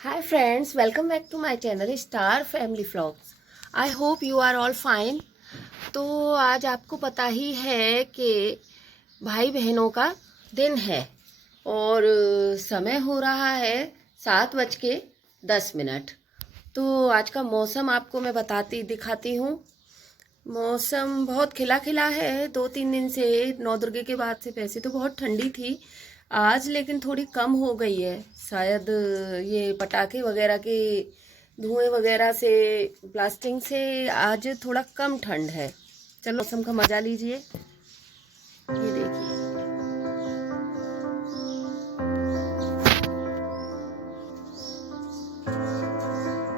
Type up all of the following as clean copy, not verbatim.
Hi friends, welcome back to my channel Star Family Vlogs. I hope you are all fine. तो आज आपको पता ही है कि भाई बहनों का दिन है और समय हो रहा है 7:10। तो आज का मौसम आपको मैं दिखाती हूँ। मौसम बहुत खिला खिला है 2-3 दिन से। नौ दुर्गे के बाद से वैसे तो बहुत ठंडी थी आज, लेकिन थोड़ी कम हो गई है। शायद ये पटाखे वगैरह के धुएं वगैरह से, ब्लास्टिंग से आज थोड़ा कम ठंड है। चलो मौसम का मजा लीजिए। ये देखिए,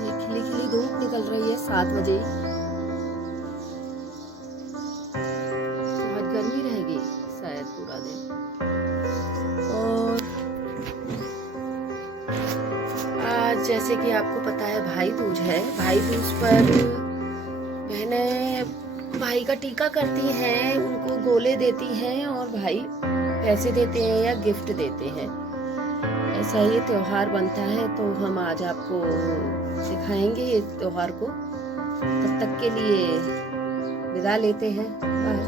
ये खिली खिली धूप निकल रही है 7 बजे। तो आज गर्मी रहेगी शायद पूरा दिन। और आज जैसे कि आपको पता है भाई दूज है। भाई दूज पर बहनें भाई का टीका करती हैं, उनको गोले देती हैं और भाई पैसे देते हैं या गिफ्ट देते हैं। ऐसा ये त्योहार बनता है, तो हम आज आपको सिखाएंगे ये त्योहार को। तब तक के लिए विदा लेते हैं। बाय।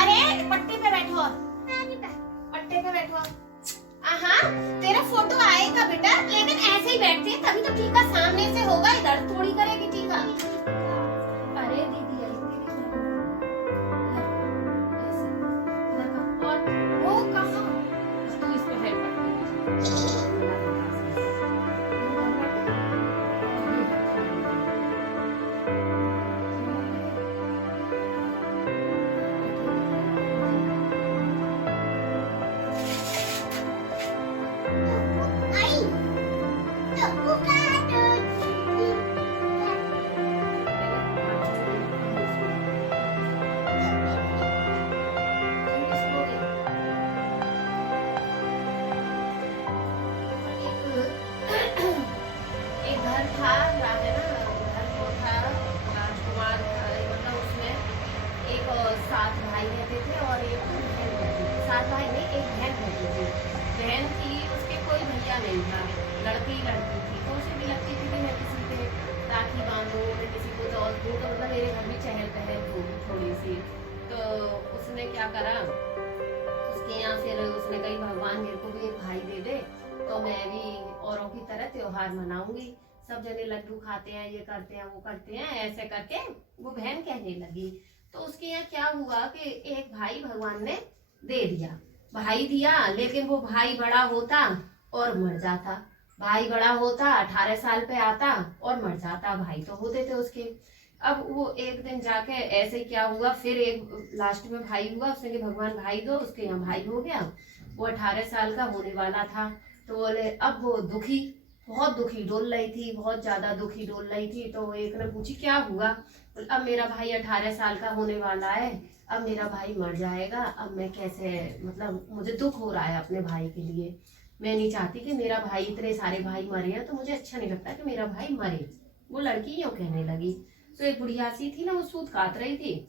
अरे पट्टे पे बैठो, पट्टे पे बैठो। हाँ, तेरा फोटो आएगा बेटा, लेकिन ऐसे ही बैठते हैं तभी तो टीका सामने से होगा, इधर थोड़ी करेगी टीका। अरे दीदी और वो कहाँ? तू इस पे हेल्प था राजा ना, घर को था राजकुमार था, मतलब उसमें एक 7 भाई रहते थे और एक बहन रहती थी। 7 भाई नहीं, एक बहन रहती थी। बहन थी, उसके कोई भैया नहीं था, लड़की लड़की थी। तो उसे भी लगती थी कि मैं किसी पे राखी बांधूं, मैं किसी को दौड़ दूँ, तो मतलब मेरे घर में चहल पहल होगी थोड़ी सी। तो उसने क्या करा, उसके यहाँ फिर उसने कही भगवान मेरे को भी एक भाई दे दे, तो मैं भी औरों की तरह त्योहार मनाऊंगी। सब जने लड्डू खाते हैं, ये करते हैं, वो करते हैं, ऐसे करके वो बहन कहने लगी। तो उसके यहाँ क्या हुआ कि एक भाई भगवान ने दे दिया, भाई दिया, लेकिन वो भाई बड़ा होता और मर जाता। भाई बड़ा होता, 18 साल पे आता और मर जाता। भाई तो होते थे उसके। अब वो एक दिन जाके ऐसे ही क्या हुआ, फिर एक लास्ट में भाई हुआ, उसने कि भगवान भाई दो, उसके यहाँ भाई हो गया। वो 18 साल का होने वाला था। तो बोले, अब वो दुखी, बहुत दुखी डोल रही थी, बहुत ज्यादा दुखी डोल रही थी। तो एक ने पूछी क्या हुआ, अब मेरा भाई 18 साल का होने वाला है, अब मेरा भाई मर जाएगा, अब मैं कैसे, मतलब मुझे दुख हो रहा है अपने भाई के लिए। मैं नहीं चाहती कि मेरा भाई, इतने सारे भाई मरे हैं तो मुझे अच्छा नहीं लगता कि मेरा भाई मरे। वो लड़की यूं कहने लगी। तो एक बुढ़िया सी थी ना, वो सूत काट रही थी।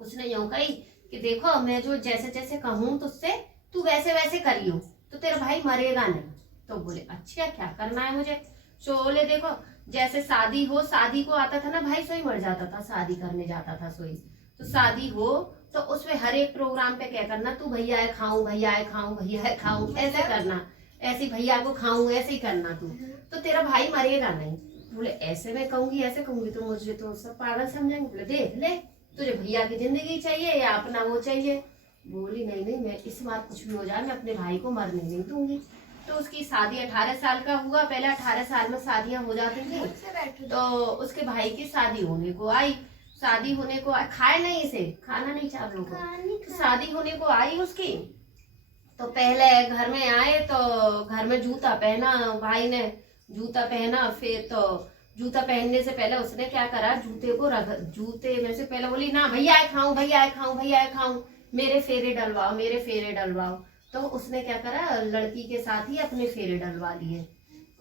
उसने यूं कही कि देखो, मैं जो जैसे जैसे कहूँ तुझसे, तू वैसे वैसे करियो, तो तेरा भाई मरेगा नहीं। तो बोले अच्छा, क्या करना है मुझे? तो बोले देखो, जैसे शादी हो, शादी को आता था ना भाई, सोई मर जाता था, शादी करने जाता था सोई। तो शादी हो तो उसमें हर एक प्रोग्राम पे क्या करना, तू भैया है खाऊं, भैया है खाऊं, भैया है खाऊं, ऐसे करना। ऐसे भैया को खाऊं, ऐसे ही करना तू, तो तेरा भाई मरेगा नहीं। बोले ऐसे मैं कहूंगी, ऐसे कहूंगी तो मुझे तो सब पागल समझेंगे। बोले देख ले, तुझे भैया की जिंदगी चाहिए या अपना वो चाहिए? बोली नहीं नहीं, मैं इस बार कुछ भी हो जाए, मैं अपने भाई को मरने नहीं दूंगी। तो उसकी शादी 18 साल का हुआ। पहले 18 साल में शादियां हो जाती थी। तो उसके भाई की शादी होने को आई, शादी होने को खाए नहीं, इसे खाना नहीं चाह लोगों को। तो शादी होने को आई उसकी। तो पहले घर में आए तो घर में जूता पहना भाई ने, जूता पहना। फिर तो जूता पहनने से पहले उसने क्या करा, जूते को रख, जूते में से पहले बोली ना भैया है खाऊं, भैया है खाऊं, भैया है खाऊं, मेरे फेरे डलवाओ, मेरे फेरे डलवाओ। तो उसने क्या करा, लड़की के साथ ही अपने फेरे डलवा लिए।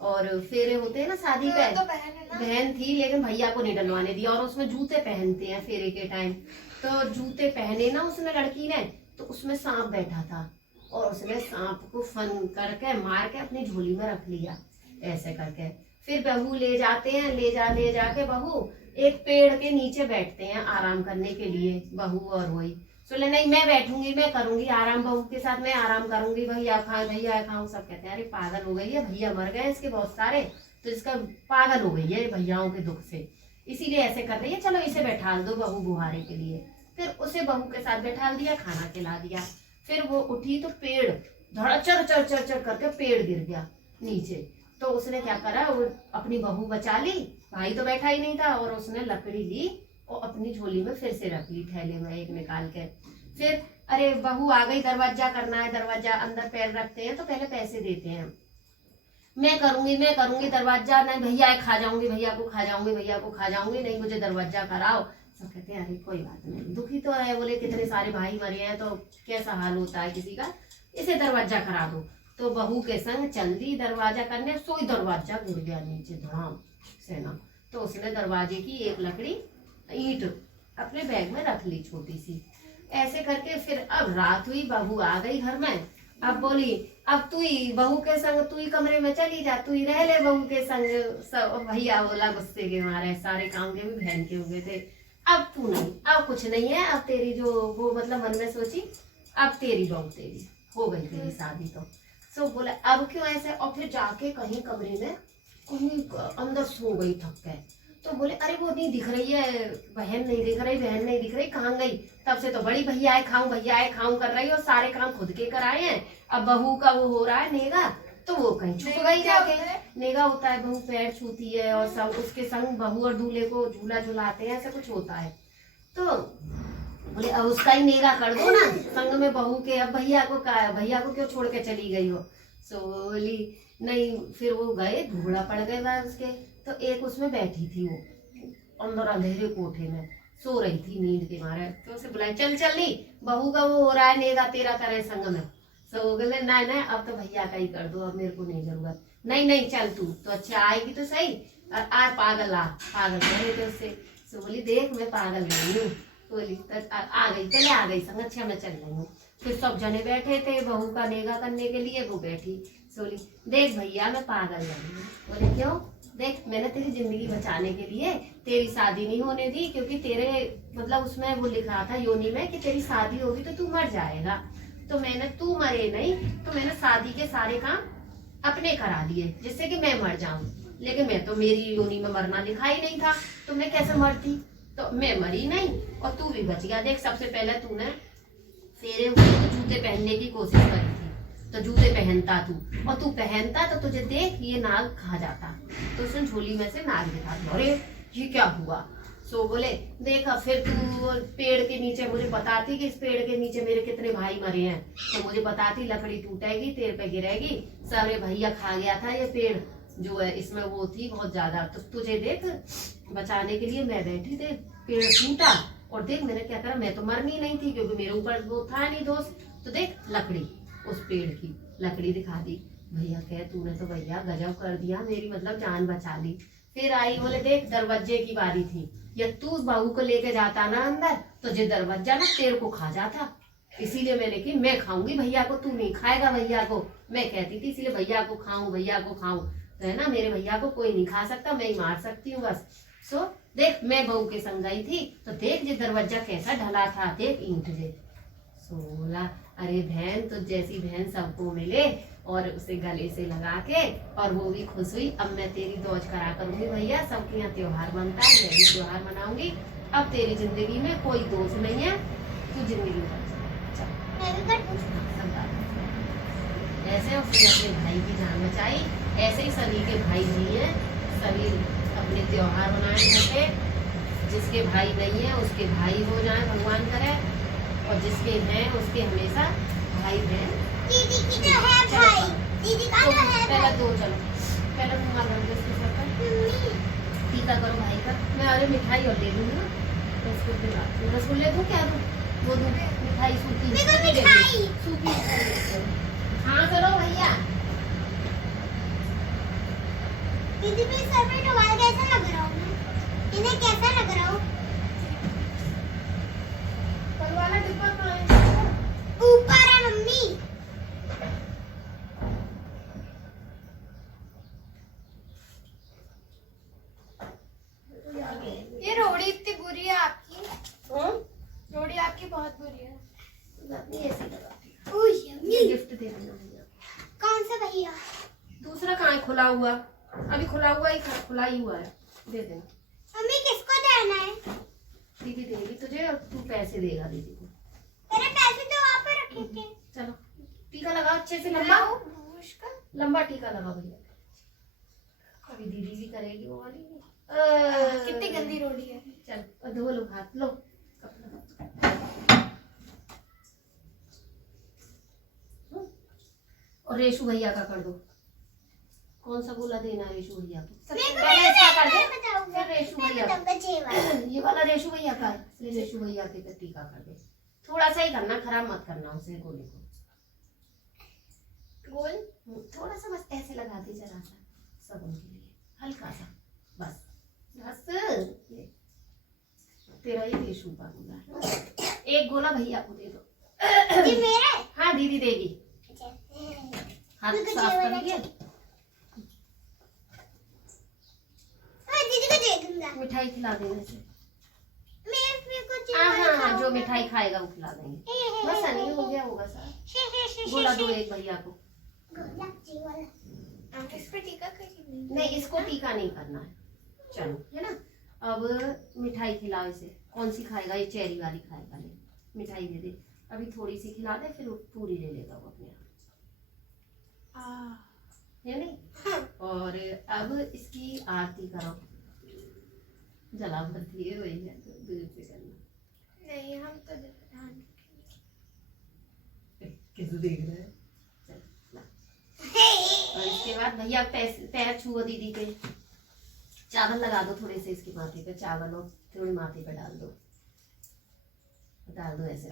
और फेरे होते हैं ना शादी पे, तो बहन थी लेकिन भैया को नहीं डलवाने दिया। और उसमें जूते पहनते हैं फेरे के टाइम। तो जूते पहने ना उसने लड़की ने, तो उसमें सांप बैठा था और उसने सांप को फन करके मार के अपनी झोली में रख लिया ऐसे करके। फिर बहू ले जाते हैं, ले जाके बहू एक पेड़ के नीचे बैठते हैं आराम करने के लिए, बहू और वही। बोले नहीं मैं बैठूंगी, मैं करूंगी आराम बहू के साथ, मैं आराम करूंगी, भैया खाऊं। सब कहते हैं अरे पागल हो गई है, भैया मर गए इसके बहुत सारे, तो इसका पागल हो गई है भैयाओं के दुख से, इसीलिए ऐसे कर रही है, चलो इसे बैठा दो बहू बुहारे के लिए। फिर उसे बहू के साथ बैठा दिया, खाना खिला दिया। फिर वो उठी तो पेड़ धड़ा चर चर चर चर करके पेड़ गिर गया नीचे। तो उसने क्या करा, वो अपनी बहू बचा ली, भाई तो बैठा ही नहीं था, और उसने लकड़ी ली और अपनी झोली में फिर से रख ली, थैले में एक निकाल के। फिर अरे बहू आ गई, दरवाजा करना है, दरवाजा अंदर पैर रखते हैं तो पहले पैसे देते हैं, मैं करूंगी दरवाजा, नहीं भैया खा जाऊंगी, भैया को खा जाऊंगी, नहीं मुझे दरवाजा कराओ। सब कहते हैं अरे कोई बात नहीं, दुखी तो है, बोले कितने सारे भाई मरे हैं तो कैसा हाल होता है किसी का, इसे दरवाजा करा दो। तो बहू के संग चल दी दरवाजा करने, सोई दरवाजा गिर गया नीचे धड़ाम से ना। तो उसने दरवाजे की एक लकड़ी ईंट अपने बैग में रख ली छोटी सी, ऐसे करके। फिर अब रात हुई, बहू आ गई घर में, अब बोली अब तू ही बहू के संग तू ही कमरे में चली जा, तू ही रह ले बहू के संग। सब भैया बोला गुस्से के मारे, सारे काम के भी बहन के हुए थे, अब तू नहीं, अब कुछ नहीं है, अब तेरी जो वो मतलब मन में सोची, अब तेरी बहू तेरी हो गई तेरी शादी। तो सो बोला अब क्यों ऐसे, और फिर जाके कहीं कमरे में कहीं अंदर सो गई थक के। तो बोले अरे वो नहीं दिख रही है, बहन नहीं दिख रही, कहाँ गई। तब से तो बड़ी भैया खाऊं कर रही है, और सारे काम खुद के कराए हैं। अब बहू का वो हो रहा है नेगा, तो वो कहीं छुप गई जाके। नेगा होता है बहू पैर छूती है, और सब उसके संग बहू और दूल्हे को झूला झुलाते हैं, ऐसा कुछ होता है। तो बोले अब उसका ही नेगा कर दो ना संग में बहू के, अब भैया को क्यों छोड़ के चली गई हो। सो बोली नहीं। फिर वो गए, ढूंढा पड़ गए वह उसके, तो एक उसमें बैठी थी, वो अंदर अंधेरे कोठे में सो रही थी नींद के मारे। तो उसे बुलाया चल ली, बहू का वो हो रहा है नेगा तेरा करे संग में। सो बोले नहीं अब तो भैया का ही कर दो, अब मेरे को नहीं जरूरत, नहीं चल तू तो अच्छा आएगी तो सही, आ पागल रहे थे उससे। सो बोली देख मैं पागल नहीं हूँ, बोली आ गई संग, अच्छा मैं चल रही हूँ। फिर सब जने बैठे थे बहू का नेगा करने के लिए, वो बैठी सोली, देख भैया मैं पागल नहीं हूँ। बोले क्यों, देख मैंने तेरी जिंदगी बचाने के लिए तेरी शादी नहीं होने दी, क्योंकि तेरे मतलब उसमें वो लिख रहा था योनि में कि तेरी शादी होगी तो तू मर जाएगा। तो मैंने, तू मरे नहीं तो मैंने शादी के सारे काम अपने करा दिए जिससे कि मैं मर जाऊं, लेकिन मैं तो मेरी योनि में मरना लिखा ही नहीं था, तो मैं कैसे मरती। तो मैं मरी नहीं और तू भी बच गया। देख सबसे पहले तूने फेरे हुए तो जूते पहनने की कोशिश करी थी, तो जूते पहनता तू, और तू पहनता तो तुझे देख ये नाग खा जाता। तो उसने झोली में से नाग दिखा दिया, अरे ये क्या हुआ। सो बोले देखा, फिर तू पेड़ के नीचे मुझे बताती कि इस पेड़ के नीचे मेरे कितने भाई मरे हैं, तो मुझे बताती लकड़ी टूटेगी तेरे पे गिरेगी, सारे भैया खा गया था ये पेड़ जो है, इसमें वो थी बहुत ज्यादा, तो तुझे देख बचाने के लिए मैं बैठी थे, पेड़ टूटा और देख मैंने क्या करा, मैं तो मरनी नहीं थी क्योंकि मेरे ऊपर वो था नहीं दोस्त, तो देख लकड़ी, उस पेड़ की लकड़ी दिखा दी। भैया कहे तूने तो भैया गजब कर दिया, मेरी मतलब जान बचा ली। फिर आई, बोले देख दरवाजे की बारी थी, या तू बहू को लेके जाता ना अंदर तो जे दरवाजा ना तेरे को खा जाता, इसीलिए मैंने कि मैं खाऊंगी भैया को, तू नहीं खाएगा भैया को। मैं कहती थी इसलिए भैया को खाऊं, तो है ना मेरे भैया को कोई नहीं खा सकता, मैं ही मार सकती हूँ बस। सो देख मैं बहू के संग गई थी तो देख जे दरवाजा कैसा ढला था, देख ईंट जे। सो बोला अरे बहन तो जैसी बहन सबको मिले, और उसे गले से लगा के, और वो भी खुश हुई। अब मैं तेरी दौज करा करूंगी भैया, सबके यहाँ त्योहार बनता है, मैं भी त्योहार मनाऊंगी। अब तेरी जिंदगी में कोई दोष नहीं है, तू जिंदगी में ऐसे उसने अपने भाई की जान बचाई। ऐसे ही सभी के भाई नहीं है, सभी अपने त्योहार मनाने होते, जिसके भाई नहीं है उसके भाई हो जाए भगवान करे, और जिसके हैं उसके हमेशा भाई बहन। दीदी की तो है भाई, दीदी का तो है पहले दो, चलो पहले तुम मार दो इसके सर पर, टीका करो भाई का। मैं अरे मिठाई और ले लूंगी ना, रसगुल्ले दूं क्या दूं, वो दूं मिठाई सूखी। हाँ करो भैया। दीदी पे सर पे रुमाल कैसा लग रहा हूँ मैं, इन्हें कैसा लग रहा हूँ। वाला डिब्बा कहाँ है? की बहुत बुरी है। नहीं ऐसे लगाती है। ओह ये यम्मी। गिफ्ट दे देना भैया। कौन सा भैया? दूसरा कहाँ है खुला हुआ? अभी खुला हुआ ही खुला ही हुआ है, दे देना। मम्मी किसको देना है? दीदी देगी तुझे और तू पैसे देगा दीदी को। तेरे पैसे तो वहाँ पे रखे थे। चलो टीका लगाओ अच्छे से, लंबा लंबा टीका लगाओ भैया। अभी दीदी भी करेगी वो वाली। कितनी गंदी रोटी है। चल और धो लो हाथ, लो कपड़ा। और रेशु भैया का कर दो। कौन सा गोला देना है रेशु भैया को? पहले इसका कर दे, फिर रेशु भैया का। ये वाला रेशु भैया का है, फिर रेशु भैया के टीका कर दे। थोड़ा सा ही करना, खराब मत करना उसे गोले को। गोल थोड़ा सा बस ऐसे लगा दे जरा सा, सब उनके लिए हल्का सा, बस बस। ये तेरा ही रेशु का गोला है। एक गोला भैया को दे दो। ये मेरा है। हाँ दीदी देगी। हाथ साफ कर लिया? हाँ दीदी को दे दूंगा। मिठाई खिला देने से। मैं कुछ हाँ, जो मिठाई खाएगा वो खिला देंगे। बस नहीं हो गया होगा सर। गोला दो एक भैया को। इस पे टीका करेंगे। नहीं इसको टीका नहीं करना है, चलो है ना। अब मिठाई खिलाओ इसे। कौन सी खाएगा? ये चेरी वाली खाएगा। ले मिठाई दे दे, अभी थोड़ी सी खिला दे, फिर वो पूरी ले लेगा वो अपने आप, है नहीं। और अब इसकी आरती करो, जला भरती है वही है, दूर से करना। नहीं हम तो कैसे देख रहे हैं? और इसके बाद भैया पैर छुओ दीदी के। चावल लगा दो थोड़े से इसके माथे पे, चावल और थोड़े माथे पे डाल दो ऐसे।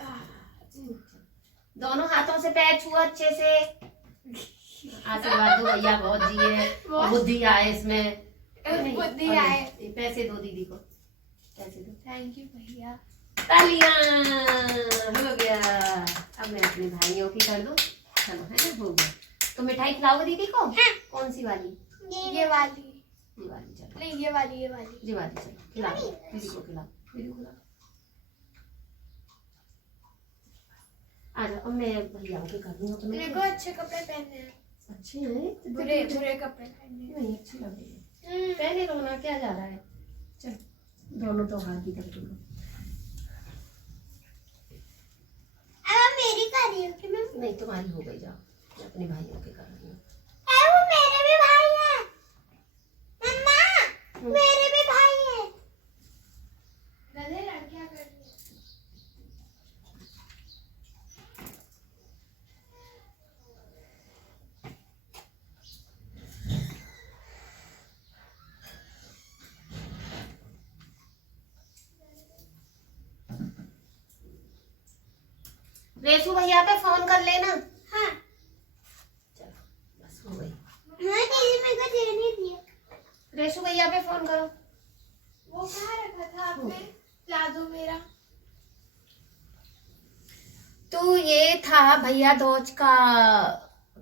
दोनों हाथों से पैर छुओ अच्छे से। आशीर्वाद दो भैया, बहुत जिए, बुद्धि आए इसमें, बुद्धि आए। पैसे दो दीदी को, पैसे दो। थैंक यू भैया। तालियां, हो गया। अब मैं अपने भाइयों की कर दूं। चलो है ना, हो गया। तो मिठाई खिलाओगे दीदी को? हाँ। कौन सी वाली? ये वाली। ये वाली चलो। नहीं ये वाली ये वाली चलो, खिलाओ दीदी को, खिलाओ दीदी को खिलाओ। आ जाओ, अब मैं भैया के कर दूं अपने। मेरे को अच्छे कपड़े पहनने हैं। अच्छे हैं? बुरे बुरे कपड़े पहनने हैं। नहीं अच्छी लग रही है, पहले लो ना, क्या जा रहा है। चल दोनों तो हाथ की तरफ लो। अब मेरी कर रही हूँ कि मैं। नहीं तुम्हारी हो गई, जाओ मैं अपने भाइयों के कर रही हूँ। वो मेरे भी भाई हैं। मम्मा मेरे भी भाई हैं। गधे लड़कियां कर रही हैं। रेशु भैया पे फोन कर लेना। हाँ। चलो बस हो गई। हाँ दीदी मेरे को दे नहीं दिया। रेशु भैया पे फोन करो। वो कहाँ रखा था आपने? ला दो मेरा। तो ये था भैया दूज का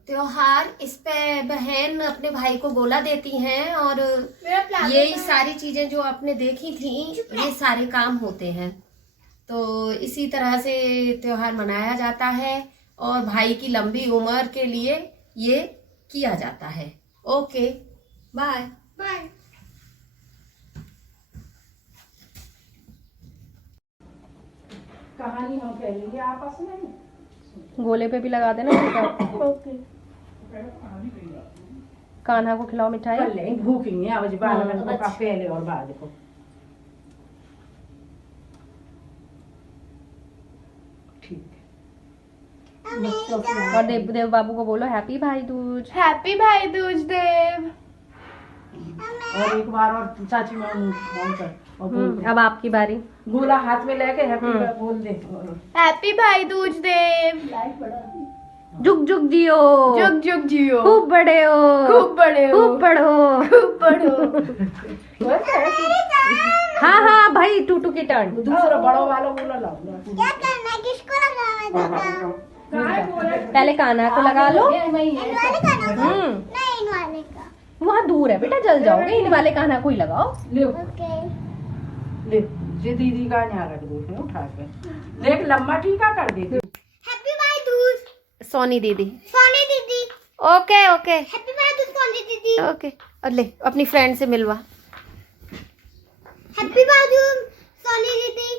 त्योहार। इस पे बहन अपने भाई को गोला देती हैं और मेरा प्लाजो यही कहाँ है? सारी चीजें जो आपने देखी थी, ये सारे काम होते हैं। तो इसी तरह से त्योहार मनाया जाता है और भाई की लंबी उम्र के लिए ये किया जाता है। Okay bye bye. कहानी हम कहेंगे आपस में। गोले पे भी लगा देना। ओके। कान्हा को खिलाओ मिठाई। कर ले भूख ही है, आज 12 मिनट का पहले और बाद को। ठीक है। और देव देव बाबू को बोलो हैप्पी भाई दूज। हैप्पी भाई दूज देव। और एक बार और चाची में फोन कर और बोल दे। अब आपकी बारी। गोला हाथ में लेके हैप्पी बोल दे। हैप्पी भाई दूज देव। जुग जुग जियो, जुग जुग जियो, खूब बड़े हो, खूब बड़े हो, खूब पढ़ो, खूब पढ़ो। हाँ हाँ भाई टूटू की टर्न। दूसरा बड़ों वाला गोला लाओ। क्या करना है? किसको लगाना? पहले कान्हा को लगा लो। इन वाले का ना? हम्म, नहीं इन वाले का। वहाँ दूर है बेटा, जल जाओगे। इन वाले कान्हा को ही लगाओ। ले ओके। ले ये दीदी का यहाँ रख दो फिर उठा के। देख लम्बा टीका कर देती। हैप्पी भाई दूज सोनी दीदी। सोनी दीदी। ओके ओके हैप्पी भाई दूज सोनी दीदी। ओके। और ले अपनी फ्रेंड से मिलवा। हैप्पी भाई दूज सोनी दीदी।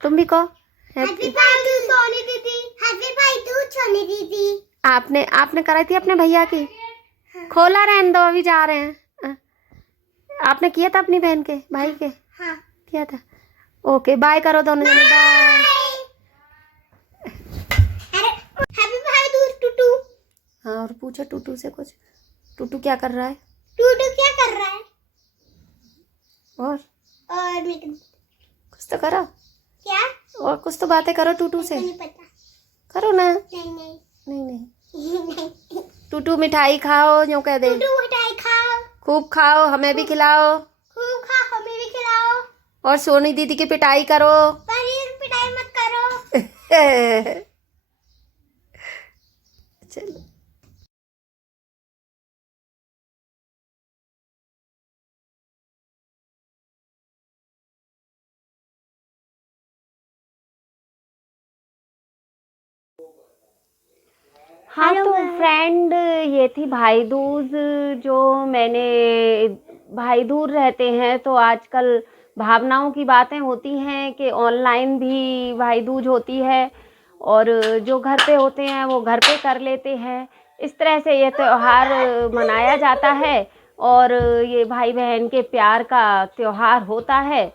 तुम भी कहो हैप्पी भाई दूज सोनी दीदी। हैप्पी भाई दूज सोनी दीदी। आपने कराई थी अपने भैया की? खोला रहने दो, अभी जा रहे हैं। आपने किया था अपनी बहन के भाई के? हाँ किया था। ओके बाय करो दोनों जने, बाय। अरे हैप्पी भाई दूज टूटू। हाँ और पूछो टूटू से कुछ। टूटू क्या कर रहा है? टूटू क्या कर रहा है? और कुछ तो करो। क्या? और कुछ तो बातें करो टूटू से। नहीं पता। करो ना। नहीं नहीं नहीं नहीं। नहीं। टूटू मिठाई खाओ, यूं कह दे। टूटू मिठाई खाओ, खूब खाओ, हमें भी खिलाओ। खूब खाओ, हमें भी खिलाओ। और सोनी दीदी की पिटाई करो। पनीर पिटाई मत करो। चलो। हाँ तो फ्रेंड, ये थी भाई दूज। जो मैंने भाई दूर रहते हैं तो आजकल भावनाओं की बातें होती हैं कि ऑनलाइन भी भाई दूज होती है, और जो घर पे होते हैं वो घर पे कर लेते हैं। इस तरह से ये त्यौहार मनाया जाता है, और ये भाई बहन के प्यार का त्यौहार होता है,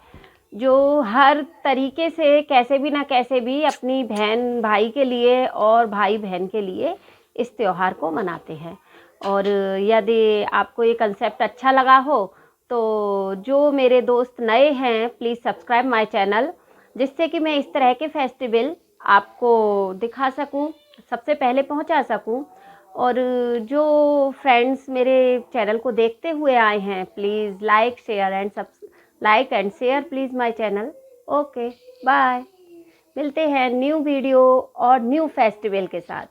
जो हर तरीके से कैसे भी ना कैसे भी अपनी बहन भाई के लिए और भाई बहन के लिए इस त्यौहार को मनाते हैं। और यदि आपको ये कंसेप्ट अच्छा लगा हो तो जो मेरे दोस्त नए हैं प्लीज़ सब्सक्राइब माय चैनल, जिससे कि मैं इस तरह के फेस्टिवल आपको दिखा सकूं, सबसे पहले पहुंचा सकूं। और जो फ्रेंड्स मेरे चैनल को देखते हुए आए हैं please like and share please my channel. Okay bye, मिलते हैं न्यू वीडियो और न्यू फेस्टिवल के साथ।